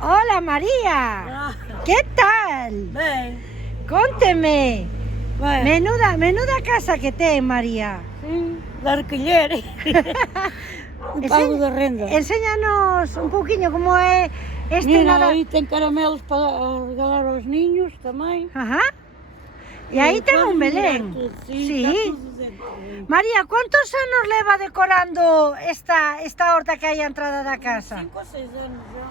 Hola María, que tal? Ben, Cónteme, ben, menuda casa que ten María. sí, de alquiler. O pago de renda. Enséñanos un pouquiño como é este Mira, nada... aí ten caramelos para regalar aos niños tamén. Ajá. E aí ten un Belén. Sí, está tudo dentro. María, cuántos anos leva decorando esta horta que hai á entrada da casa? 5 ou 6 anos já.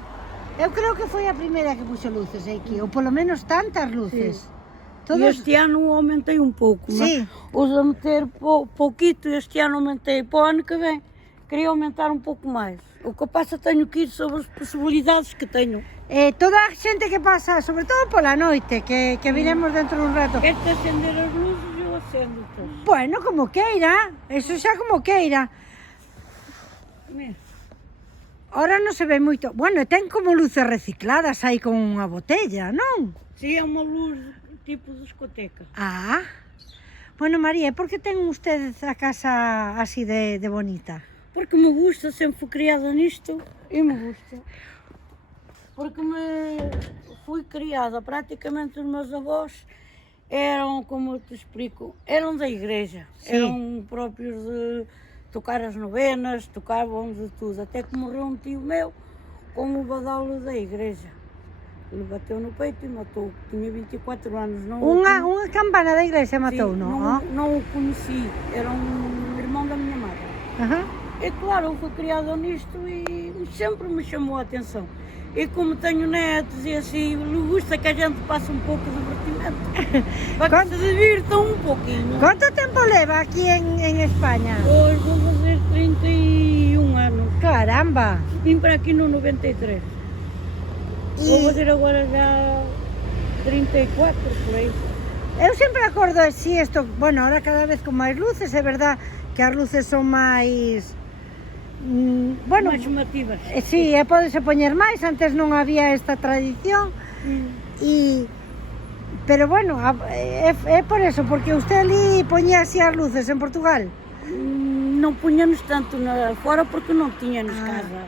Eu creo que foi a primeira que puxo luces aquí, ou polo menos tantas luces. E este ano aumentei un pouco, Sí. Os a meter pouquito, este ano aumentei, para o ano que vem queria aumentar un pouco máis. O que pasa teño que ir sobre as posibilidades que teño. Toda a xente que pasa, sobre todo pola noite, que viremos dentro dun rato. Queres acender as luzes, eu acendo todas. Bueno, como queira, eso xa como queira. Mira. Ahora non se ve moito. Bueno, e ten como luces recicladas aí con unha botella, non? Si, é unha luz tipo discoteca. Ah. Bueno, María, e por que ten usted a casa así de bonita? Porque me gusta, sempre fui criada nisto e me gusta. Porque fui criada, praticamente os meus avós eram, como eu te explico, eram da igreja. Sim. Eram próprios de tocar as novenas, tocavam de tudo. Até que morreu um tio meu com o badalo da igreja. Ele bateu no peito e matou, tinha 24 anos. Não Unha campana da igrexa matou, Sim, non? não o conheci, era um irmão da minha madre. Ajá. É claro, eu fui criada nisto e sempre me chamou a atenção. E como tenho netos e assim, me gusta que a gente passe um pouco de divertimento. Para que se divirtam um pouquinho. Quanto tempo leva aquí en España? Hoje vou fazer 31 anos. Caramba! Vim para aqui no 93. Vou fazer agora já 34 por aí. Eu sempre acordo así isto, bueno, ahora cada vez con máis luces, é verdad que as luces son máis... bueno, Mais chamativas. sí, pódese poñer máis, antes non había esta tradición, pero bueno, é por eso, porque usted ali poñía así as luces en Portugal. Não punhamos tanto fora porque não tínhamos casa.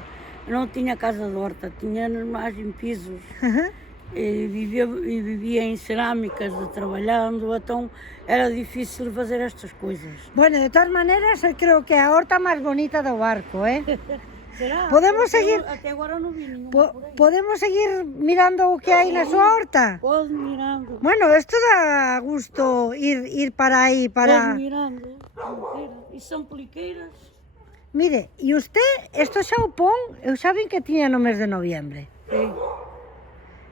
Não tinha casa de horta, tínhamos mais em pisos. E vivia em cerâmicas, trabalhando, então era difícil fazer estas coisas. Bueno, de todas maneiras, eu creo que é a horta máis bonita do barco, Será? Podemos seguir... Até agora não vi nenhuma por aí. Podemos seguir mirando o que hai na súa horta? Pode mirando. Bueno, isto dá gusto ir para aí, para... Pode mirando. E são poliqueiras. Mire, e usted, isto xa o pon, eu xa vin que tiña no mes de noviembre. Sí.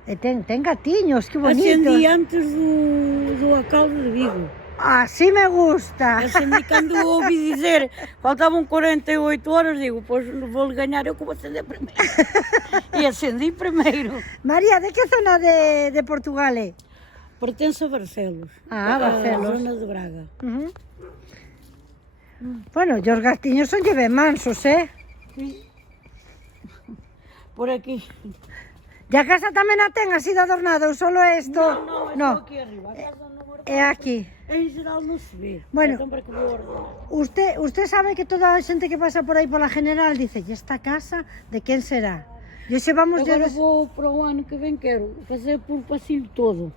E ten gatiños, que bonitos. Acendi antes do alcalde de Vigo. Así me gusta. Acendi cando ouvi dizer, faltavam 48 horas, digo, pois vou ganhar eu que vou acender primeiro. E acendi primeiro. María, de que zona de Portugal é? Pertence a Barcelos. Barcelos. A zona de Braga. Bueno, e os gatiños son ben mansos, Sí. Por aquí. E a casa tamén a ten así de adornado, ou solo isto? No, aquí arriba. A casa no É aquí. En geral non se ve. Bueno. Então para que vou ordenar. Usted sabe que toda a xente que pasa por aí pola general dice, e esta casa de quen será? E hoxe vamos... Agora vou para o ano que vem, quero fazer por o pasillo todo.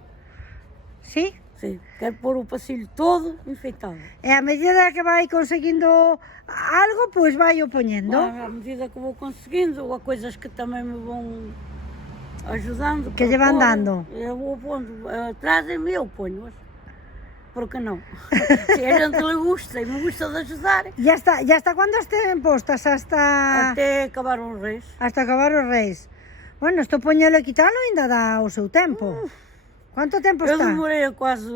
Sí? Sim, quero pôr o pasillo todo enfeitado. E a medida que vai conseguindo algo, pois vai o poñendo. À medida que vou conseguindo, ou há coisas que também me vão ajudando. Que lle van dando. Eu vou pondo, trazem-me eu ponho. Por que não? Se a gente lhe gusta e me gusta de ajudar. E hasta cando estén postas? Até acabar os reis. Hasta acabar os reis. Bueno, isto poñelo e quitalo ainda dá o seu tempo. Quanto tempo Eu está? demorei quase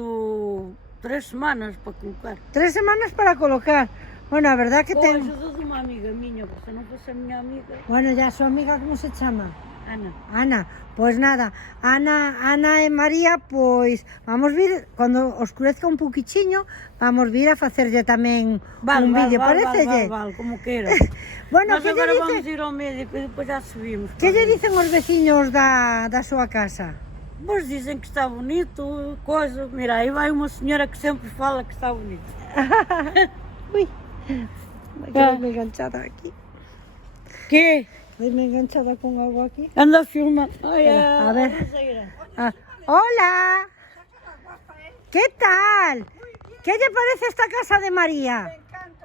3 semanas para colocar. 3 semanas para colocar. Bueno, a verdad que Com a ten... ajuda de uma amiga minha, porque se não fosse a minha amiga... Bueno, ya su amiga, ¿cómo se chama? Ana. Ana, pois nada, Ana e María, pois vamos vir, cando oscurezca un pouquichiño, vamos vir a facerlle tamén un vídeo, parecelle? Vale, como queira. Bueno, Nós que lle agora vamos dicen, ir ao médico e depois já subimos. que lle dicen os veciños da súa casa? Pois dizem que está bonito, coisa. Mira, aí vai uma senhora que sempre fala que está bonito. Ui, me quedo enganchada aquí. Que? Dime enganchada con algo aquí. Anda a filmar. Ai, A ver. Roseira. Ah, hola. ¿Qué tal? ¿Qué te parece esta casa de María?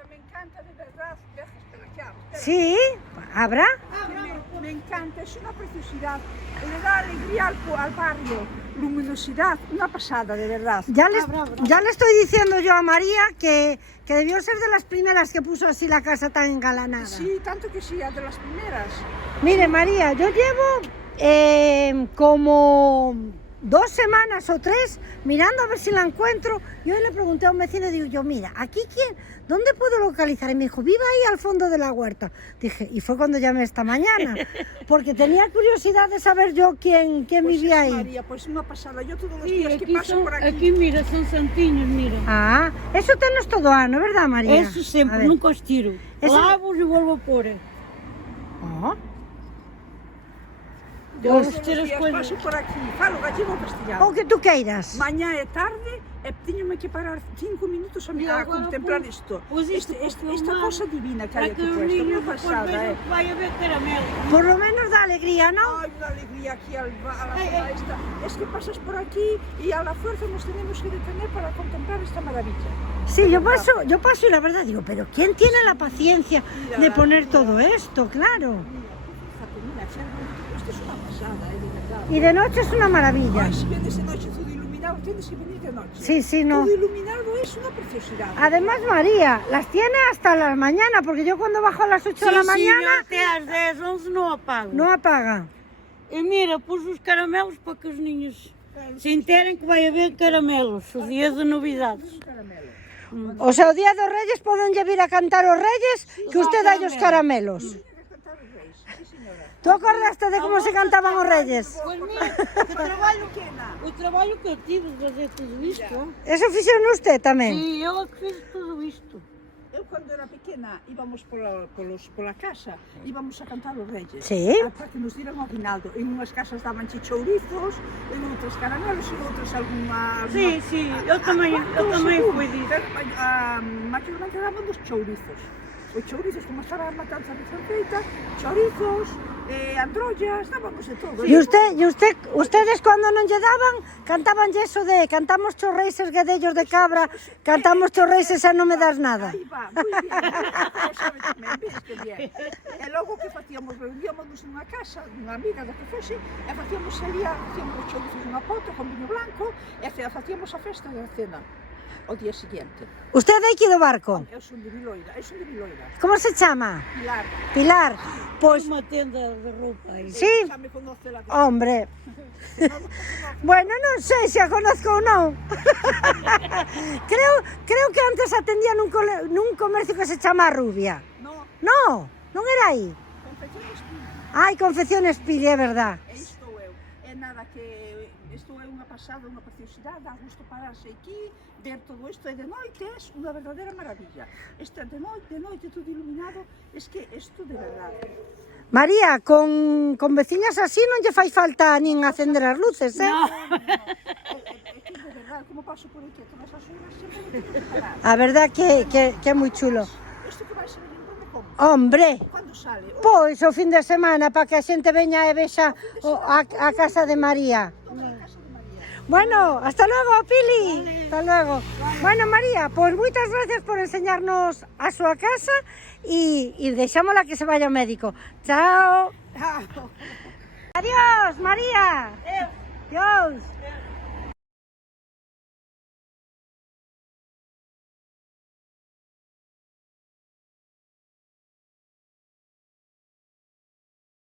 Me encanta, de verdad. Espera, ¿Sí? ¿Habrá? me encanta, es una preciosidad. Le da alegría al barrio, luminosidad, una pasada, de verdad. Ya le estoy diciendo yo a María que debió ser de las primeras que puso así la casa tan engalanada. Sí, tanto que sí, de las primeras. Mire, María, yo llevo como 2 semanas o 3 mirando a ver si la encuentro. Y hoy le pregunté a un vecino y digo yo, mira, ¿aquí quién? ¿Dónde puedo localizar? Y me dijo, viva ahí al fondo de la huerta. Dije, y fue cuando llamé esta mañana, porque tenía curiosidad de saber yo quién Pues vivía es ahí. María, pues una pasada. Yo todos los Sí, días que aquí, paso por aquí. aqui, mira, são santinhos, mira. Ah, eso tenés todo ano, ¿verdad, María? Eso A sempre, ver. nunca os tiro. Eso- Lavo-os e volvo a pôr. Oh. Eu Todos vou os ter as días coisas. paso por aquí. Falo gallego castellano. O que tú queiras. Mañá e tarde teñome que parar 5 minutos a, E a agora, contemplar pois, isto. pois isto Esta para cosa divina que hai Para que aquí os puesto. niños Unha depois pasada, vejam que vai haver caramelo. Por lo menos da alegría, ¿no? Ay, una alegría aquí a la zona esta. Es que pasas por aquí y a la fuerza nos tenemos que detener para contemplar esta maravilla. Sí, yo paso y la verdad digo, pero ¿quién tiene la paciencia de poner todo esto? Claro. Fíjate, mira, esto es una pasada, de verdad. Y de noche es una maravilla. Ay, si vienes de noche todo iluminado, tienes que venir de noche. Sí, sí, no. Todo iluminado es una preciosidad. Además, María, las tiene hasta la mañana, porque yo cuando bajo a las 8 de la mañana até às 10, 11 não apago. no apaga. E mira, pus os caramelos para que os ninhos se enterem que vai haber caramelos. O dia de novidades. O sea, o día dos Reyes poden lle vir a cantar os Reyes que usted dai os caramelos. ¿Tú acordaste de cómo se cantaban os Reyes? Pois mira, o trabalho que eu tive de fazer tudo isto. Eso fixeron usted tamén? Sim, eu é que fiz tudo isto. Eu cuando era pequena íbamos por la casa, íbamos a cantar los reyes. Sí. Para que nos dieran o aguinaldo. En unhas casas daban chourizos, en outras caramelos, en outras alguna... Sí, sí, eu tamén fui disso. Mayormente daban dos chourizos. Os chourizos, como estaba a matanza de feita, chourizos, androllas, dábamos de todo. E ustedes cuando non lle daban, cantaban eso de cantamos chorreises guedellos de cabra, cantamos chorreises e non me das nada. Aí va, moi bien, o sabe tamén, ves que bien. E logo que facíamos, reuníamos nunha casa, unha amiga da que fose, e facíamos os chourizos nunha poto con viño blanco, e facíamos a festa da cena o día siguiente. Usted é aquí do barco? Eu son de Viloira, Como se chama? Pilar. Pilar. Pois, Uma tenda de roupa aí. sí, Xa me conoce la de... hombre. Bueno, non sei se a conozco ou non. creo que antes atendía nun comercio que se chama Rubia. No, Non era aí. confecciones Ai, Confecciones Pili, é verdad. e isto eu. É nada que isto é unha pasada, unha preciosidade, dá gusto pararse aquí, ver todo isto, e de noite é unha verdadeira maravilla. Este de noite todo iluminado, es que isto de verdade. María, con veciñas así non lle fai falta nin acender as luces, eh? É que de verdade, como paso por aquí a todas as horas, sempre me tengo que parar. A verdad que é moi chulo. Isto que vai ser en inverno, como? Hombre, Cando sale? pois o fin de semana para que a xente veña e vexa a casa de María. Bueno, hasta luego, Pili. Hasta luego. Bueno, María, pues muchas gracias por enseñarnos a súa casa y deixámosla que se vaya ao médico. Chao. Adiós, María. Adiós.